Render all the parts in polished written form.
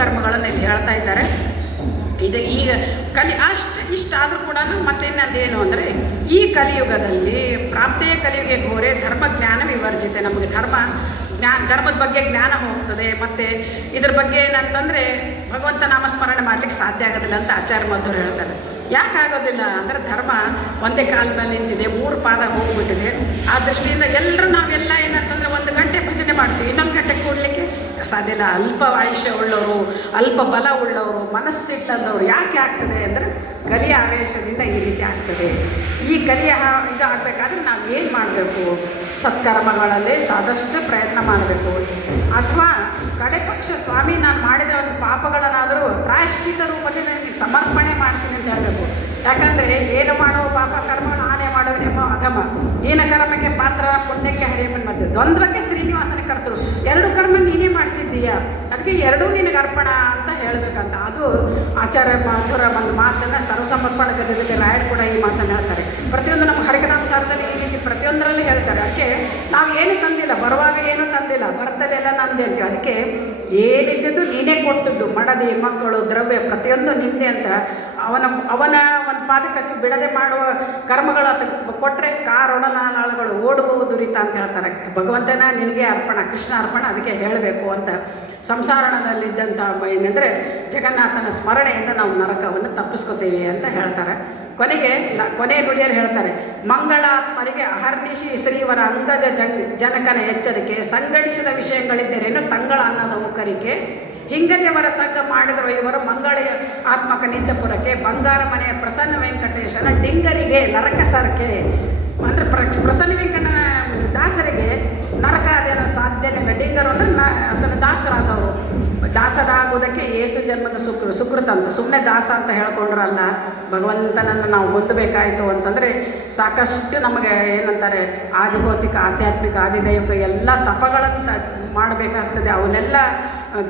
ಕರ್ಮಗಳನ್ನು ಇಲ್ಲಿ ಹೇಳ್ತಾ ಇದ್ದಾರೆ. ಇದು ಈಗ ಇಷ್ಟಾದರೂ ಕೂಡ ಮತ್ತೇನದೇನು ಅಂದರೆ ಈ ಕಲಿಯುಗದಲ್ಲಿ ಪ್ರಾಪ್ತಿಯ ಕಲಿಯುಗೆ ಘೋರೆ ಧರ್ಮ ಜ್ಞಾನ ವಿವರ್ಜಿತೆ. ನಮಗೆ ಧರ್ಮದ ಬಗ್ಗೆ ಜ್ಞಾನ ಹೋಗ್ತದೆ. ಮತ್ತು ಇದ್ರ ಬಗ್ಗೆ ಏನಂತಂದರೆ ಭಗವಂತ ನಾಮಸ್ಮರಣೆ ಮಾಡಲಿಕ್ಕೆ ಸಾಧ್ಯ ಆಗೋದಿಲ್ಲ ಅಂತ ಆಚಾರ್ಯ ಮಧ್ವರು ಹೇಳ್ತಾರೆ. ಯಾಕಾಗೋದಿಲ್ಲ ಅಂದರೆ ಧರ್ಮ ಒಂದೇ ಕಾಲದಲ್ಲಿ ನಿಂತಿದೆ, 3 ಪಾದ ಹೋಗ್ಬಿಟ್ಟಿದೆ. ಆ ದೃಷ್ಟಿಯಿಂದ ನಾವೆಲ್ಲ ಏನಂತಂದರೆ 1 ಗಂಟೆ ಭಜನೆ ಮಾಡ್ತೀವಿ, ಇನ್ನೊಂದು ಗಂಟೆ ಕೂಡಲಿಕ್ಕೆ ಸಾಧ್ಯ ಇಲ್ಲ. ಅಲ್ಪ ಆಯುಷ್ಯ ಉಳ್ಳವರು, ಅಲ್ಪ ಬಲ ಉಳ್ಳವರು, ಮನಸ್ಸಿಟ್ಟದವರು ಯಾಕೆ ಆಗ್ತದೆ ಅಂದರೆ ಕಲಿಯ ಆವೇಶದಿಂದ ಈ ರೀತಿ ಆಗ್ತದೆ. ಈ ಕಲಿಯ ಇದು ಆಗಬೇಕಾದ್ರೆ ನಾವು ಏನು ಮಾಡಬೇಕು? ಸತ್ಕರ್ಮಗಳಲ್ಲಿ ಆದಷ್ಟು ಪ್ರಯತ್ನ ಮಾಡಬೇಕು. ಅಥವಾ ಕಡೆ ಪಕ್ಷ ಸ್ವಾಮಿ ನಾನು ಮಾಡಿದ ಒಂದು ಪಾಪಗಳನ್ನಾದರೂ ಪ್ರಾಯಶ್ಚಿತ ರೂಪದಲ್ಲಿ ನನಗೆ ಸಮರ್ಪಣೆ ಮಾಡ್ತೀನಿ ಅಂತ ಹೇಳಬೇಕು. ಯಾಕಂದರೆ ಏನು ಮಾಡುವ ಪಾಪ ಕರ್ಮ ನಾನೇ ಮಾಡುವನೆಂಬ ಅಧಮ, ಏನ ಕರ್ಮಕ್ಕೆ ಪಾತ್ರ ಪುಣ್ಯಕ್ಕೆ ಹರಿಯಮ್ಮನ ಮಧ್ಯೆ ದ್ವಂದ್ವಕ್ಕೆ ಶ್ರೀನಿವಾಸನ ಕರ್ತರು. 2 ಕರ್ಮ ನೀನೇ ಮಾಡಿಸಿದ್ದೀಯಾ, ಅದಕ್ಕೆ 2 ನಿನಗೆ ಅರ್ಪಣ ಅಂತ ಹೇಳಬೇಕಂತ. ಅದು ಆಚಾರ್ಯ ಮಾಧುರ ಒಂದು ಮಾತನ್ನು ಸರ್ವಸಮರ್ಪಣ ಗದ್ಯದಲ್ಲಿ ರಾಯರು ಕೂಡ ಈ ಮಾತನ್ನು ಹೇಳ್ತಾರೆ. ಪ್ರತಿಯೊಂದು ನಮ್ಮ ಹರಿಕಥಾನುಸಾರದಲ್ಲಿ ಈ ರೀತಿ ಪ್ರತಿಯೊಂದರಲ್ಲಿ ಹೇಳ್ತಾರೆ. ಅದಕ್ಕೆ ನಾವು ಏನು ತಂದಿಲ್ಲ, ಬರುವಾಗ ಏನು ತಂದಿಲ್ಲ, ಬರ್ತದೆಲ್ಲ ನಂದೆ ಅಂತೀವಿ. ಅದಕ್ಕೆ ಏನಿದ್ದು ನೀನೇ ಕೊಟ್ಟದ್ದು, ಮಡದಿ ಮಕ್ಕಳು ದ್ರವ್ಯ ಪ್ರತಿಯೊಂದು ನಿಂದೆ ಅಂತ ಅವನ ಒಂದು ಪಾದಕ್ಕೆ ಬಿಡದೆ ಮಾಡುವ ಕರ್ಮಗಳು ಕೊಟ್ಟರೆ ಕಾರೊಡನಾಳುಗಳು ಓಡುವುದು ದುರಿತ ಅಂತ ಹೇಳ್ತಾರೆ. ಭಗವಂತನ ನಿನಗೆ ಅರ್ಪಣ, ಕೃಷ್ಣ ಅರ್ಪಣ, ಅದಕ್ಕೆ ಹೇಳಬೇಕು ಅಂತ. ಸಂಸಾರಣದಲ್ಲಿದ್ದಂಥ ಏನಂದರೆ ಜಗನ್ನಾಥನ ಸ್ಮರಣೆಯಿಂದ ನಾವು ನರಕವನ್ನು ತಪ್ಪಿಸ್ಕೋತೀವಿ ಅಂತ ಹೇಳ್ತಾರೆ. ಕೊನೆ ನುಡಿಯಲ್ಲಿ ಹೇಳ್ತಾರೆ, ಮಂಗಳಾತ್ಮರಿಗೆ ಅಹರ್ನಿಶಿ ಶ್ರೀವರ ಅಂಗಜ ಜನಕನ ಎಚ್ಚರಿಕೆ, ಸಂಘಟಿಸಿದ ವಿಷಯಗಳಿದ್ದರೇನು ತಂಗಳ ಅನ್ನದ ಮುಖರಿಕೆ, ಹಿಂಗದೇವರ ಸಂಘ ಮಾಡಿದರು ಇವರು ಮಂಗಳ ಆತ್ಮಕ ನಿತ್ಯಪುರಕ್ಕೆ, ಬಂಗಾರ ಮನೆಯ ಪ್ರಸನ್ನ ವೆಂಕಟೇಶನ ಡಿಂಗರಿಗೆ ನರಕ ಸರಕೆ. ಅಂದರೆ ಪ್ರಸನ್ನ ವೆಂಕಟನ ದಾಸರಿಗೆ ನರಕ ಅದೇನೋ ಸಾಧ್ಯನೇ ಇಲ್ಲ. ಡಿಂಗರು ಅಂದರೆ ಅದನ್ನು ದಾಸರಾದವರು. ದಾಸರಾಗೋದಕ್ಕೆ ಏಸು ಜನ್ಮದ ಸುಕೃತ ಅಂತ, ಸುಮ್ಮನೆ ದಾಸ ಅಂತ ಹೇಳ್ಕೊಂಡ್ರಲ್ಲ. ಭಗವಂತನನ್ನು ನಾವು ಹೊಂದಬೇಕಾಯಿತು ಅಂತಂದರೆ ಸಾಕಷ್ಟು ನಮಗೆ ಏನಂತಾರೆ ಆದಿಭೌತಿಕ ಆಧ್ಯಾತ್ಮಿಕ ಆದಿದೈವಿಕ ಎಲ್ಲ ತಪಗಳನ್ನು ಮಾಡಬೇಕಾಗ್ತದೆ, ಅವನ್ನೆಲ್ಲ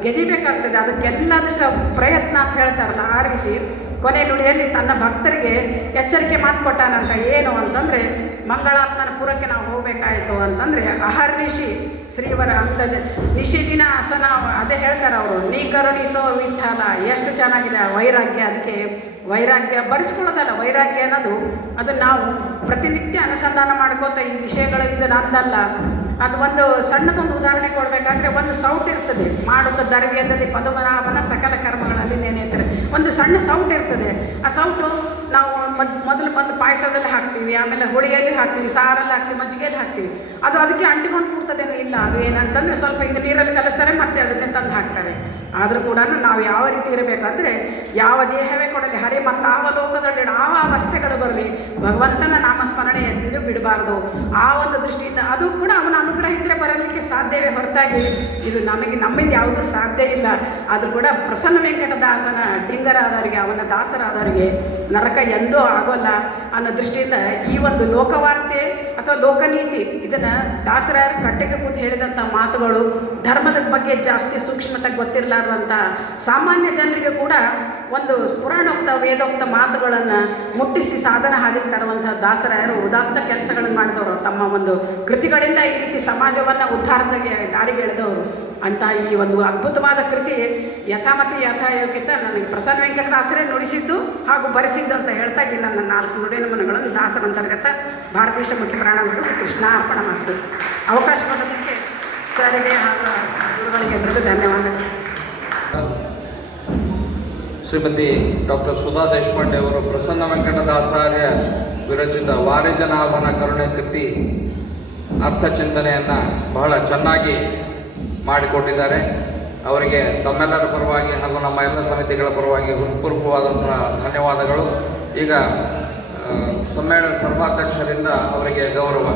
ಗೆದಿಬೇಕಾಗ್ತದೆ. ಅದಕ್ಕೆಲ್ಲದಕ್ಕೆ ಪ್ರಯತ್ನ ಅಂತ ಹೇಳ್ತಾರಲ್ಲ, ಆ ರೀತಿ ಕೊನೆ ನುಡಿಯಲ್ಲಿ ತನ್ನ ಭಕ್ತರಿಗೆ ಎಚ್ಚರಿಕೆ ಮಾತು ಕೊಟ್ಟಾನಂತ. ಏನು ಅಂತಂದರೆ ಮಂಗಳಾತ್ಮನ ಪುರಕ್ಕೆ ನಾವು ಹೋಗಬೇಕಾಯಿತು ಅಂತಂದರೆ ಅಹರ್ನಿಶಿ ಶ್ರೀವರ ಅಂಗಜ ನಿಶಿದಿನ ಆಸನ ಅದೇ ಹೇಳ್ತಾರೆ ಅವರು, ನೀ ಕರುಣಿಸೋ ವಿಠಲ. ಎಷ್ಟು ಚೆನ್ನಾಗಿದೆ ವೈರಾಗ್ಯ. ಅದಕ್ಕೆ ವೈರಾಗ್ಯ ಬರೆಸ್ಕೊಳ್ಳೋದಲ್ಲ, ವೈರಾಗ್ಯ ಅನ್ನೋದು ಅದು ನಾವು ಪ್ರತಿನಿತ್ಯ ಅನುಸಂಧಾನ ಮಾಡ್ಕೋತ ಈ ವಿಷಯಗಳು ಇದು ನಂದಲ್ಲ. ಅದು ಒಂದು ಸಣ್ಣದೊಂದು ಉದಾಹರಣೆ ಕೊಡಬೇಕಾದ್ರೆ, ಒಂದು ಸೌಟ್ ಇರ್ತದೆ, ಮಾಡೋದು ದರ್ವ್ಯದಲ್ಲಿ ಪದ್ಮನಾಭನ ಸಕಲ ಕರ್ಮಗಳಲ್ಲಿ ನೆನೆಯುತ್ತಾರೆ. ಒಂದು ಸಣ್ಣ ಸೌಟ್ ಇರ್ತದೆ. ಆ ಸೌಟು ನಾವು ಮೊದಲು ಬಂದು ಪಾಯಸದಲ್ಲಿ ಹಾಕ್ತೀವಿ, ಆಮೇಲೆ ಹುಳಿಯಲ್ಲಿ ಹಾಕ್ತೀವಿ, ಸಾರಲ್ಲಿ ಹಾಕ್ತೀವಿ, ಮಜ್ಜಿಗೆಯಲ್ಲಿ ಹಾಕ್ತೀವಿ. ಅದು ಅದಕ್ಕೆ ಅಂಟಿಕೊಂಡು ಕೂರ್ತದೇನೋ ಇಲ್ಲ. ಅದು ಏನಂತಂದರೆ ಸ್ವಲ್ಪ ಈಗ ನೀರಲ್ಲಿ ಕಲಿಸ್ತಾರೆ, ಮತ್ತೆ ಅದನ್ನೇ ತಂದು ಹಾಕ್ತಾರೆ. ಆದರೂ ಕೂಡ ನಾವು ಯಾವ ರೀತಿ ಇರಬೇಕಂದ್ರೆ, ಯಾವ ದೇಹವೇ ಕೊಡಲಿ ಹರಿ ಮತ್ತು ಆವ ಲೋಕದಲ್ಲಿ ಯಾವ ಅವಸ್ಥೆಗಳು ಬರಲಿ ಭಗವಂತನ ನಾಮಸ್ಮರಣೆ ಎಂದು ಬಿಡಬಾರ್ದು. ಆ ಒಂದು ದೃಷ್ಟಿಯಿಂದ ಅದು ಕೂಡ ಅವನ ಅನುಗ್ರಹ ಇದ್ದರೆ ಬರಲಿಕ್ಕೆ ಸಾಧ್ಯವೇ ಹೊರತಾಗಿ ಇದು ನಮ್ಮಿಂದ ಯಾವುದೂ ಸಾಧ್ಯ ಇಲ್ಲ. ಆದರೂ ಕೂಡ ಪ್ರಸನ್ನ ವೆಂಕಟದಾಸನ ಡಿಂಗರಾದವರಿಗೆ, ಅವನ ದಾಸರಾದವರಿಗೆ ನರಕ ಎಂದೂ ಆಗೋಲ್ಲ ಅನ್ನೋ ದೃಷ್ಟಿಯಿಂದ ಈ ಒಂದು ಲೋಕವಾರ್ತೆ ಅಥವಾ ಲೋಕನೀತಿ ಇದನ್ನು ದಾಸರಾಯರು ಕಟ್ಟೆಗೆ ಕೂತು ಹೇಳಿದಂಥ ಮಾತುಗಳು, ಧರ್ಮದ ಬಗ್ಗೆ ಜಾಸ್ತಿ ಸೂಕ್ಷ್ಮತೆ ಗೊತ್ತಿರಲಾರ್ದಂಥ ಸಾಮಾನ್ಯ ಜನರಿಗೆ ಕೂಡ ಒಂದು ಪುರಾಣೋಕ್ತ ವೇದೋಕ್ತ ಮಾತುಗಳನ್ನು ಮುಟ್ಟಿಸಿ ಸಾಧನ ಹಾದಿಗೆ ತರುವಂಥ ದಾಸರಾಯರು ಉದಾತ್ತ ಕೆಲಸಗಳನ್ನು ಮಾಡಿದವರು. ತಮ್ಮ ಒಂದು ಕೃತಿಗಳಿಂದ ಈ ರೀತಿ ಸಮಾಜವನ್ನು ಉದ್ಧಾರದಾಗೆ ದಾರಿಗೆ ಎಳೆದವರು ಅಂತ ಈ ಒಂದು ಅದ್ಭುತವಾದ ಕೃತಿ ಯಥಾಮತಿ ಯಥಾಯೋಗ್ಯತ ನನಗೆ ಪ್ರಸನ್ನ ವೆಂಕಟದಾಸರೇ ನುಡಿಸಿದ್ದು ಹಾಗೂ ಬರೆಸಿದ್ದು ಅಂತ ಹೇಳ್ತಾ ಈ ನನ್ನ 4 ನುಡಿನಮನಗಳನ್ನು ದಾಸರಂತರ್ಗತ ಭಾರತೀಯ ಮುಖ್ಯ ಪ್ರಾಣಗಳು ಕೃಷ್ಣಾರ್ಪಣ ಮಾಡ್ತು. ಅವಕಾಶ ಕೊಡೋದಕ್ಕೆ ಸರಿಗೆ ಹಾಗೂ ಗುರುಗಳಿಗೆ ಎಲ್ಲರಿಗೂ ಧನ್ಯವಾದಗಳು. ಶ್ರೀಮತಿ ಡಾಕ್ಟರ್ ಸುಧಾ ದೇಶಪಾಂಡೆ ಅವರು ಪ್ರಸನ್ನ ವೆಂಕಟದಾಸಾರ್ಯ ವಿರಚಿತ ವಾರಿಜನಾಭನ ಕರುಣೆ ಕೃತಿ ಅರ್ಥಚಿಂತನೆಯನ್ನು ಬಹಳ ಚೆನ್ನಾಗಿ ಮಾಡಿಕೊಟ್ಟಿದ್ದಾರೆ. ಅವರಿಗೆ ತಮ್ಮೆಲ್ಲರ ಪರವಾಗಿ ಹಾಗೂ ನಮ್ಮ ಎಲ್ಲ ಸಮಿತಿಗಳ ಪರವಾಗಿ ಹೃತ್ಪೂರ್ವಕವಾದಂತಹ ಧನ್ಯವಾದಗಳು. ಈಗ ಸಮ್ಮೇಳನ ಸರ್ವಾಧ್ಯಕ್ಷರಿಂದ ಅವರಿಗೆ ಗೌರವ.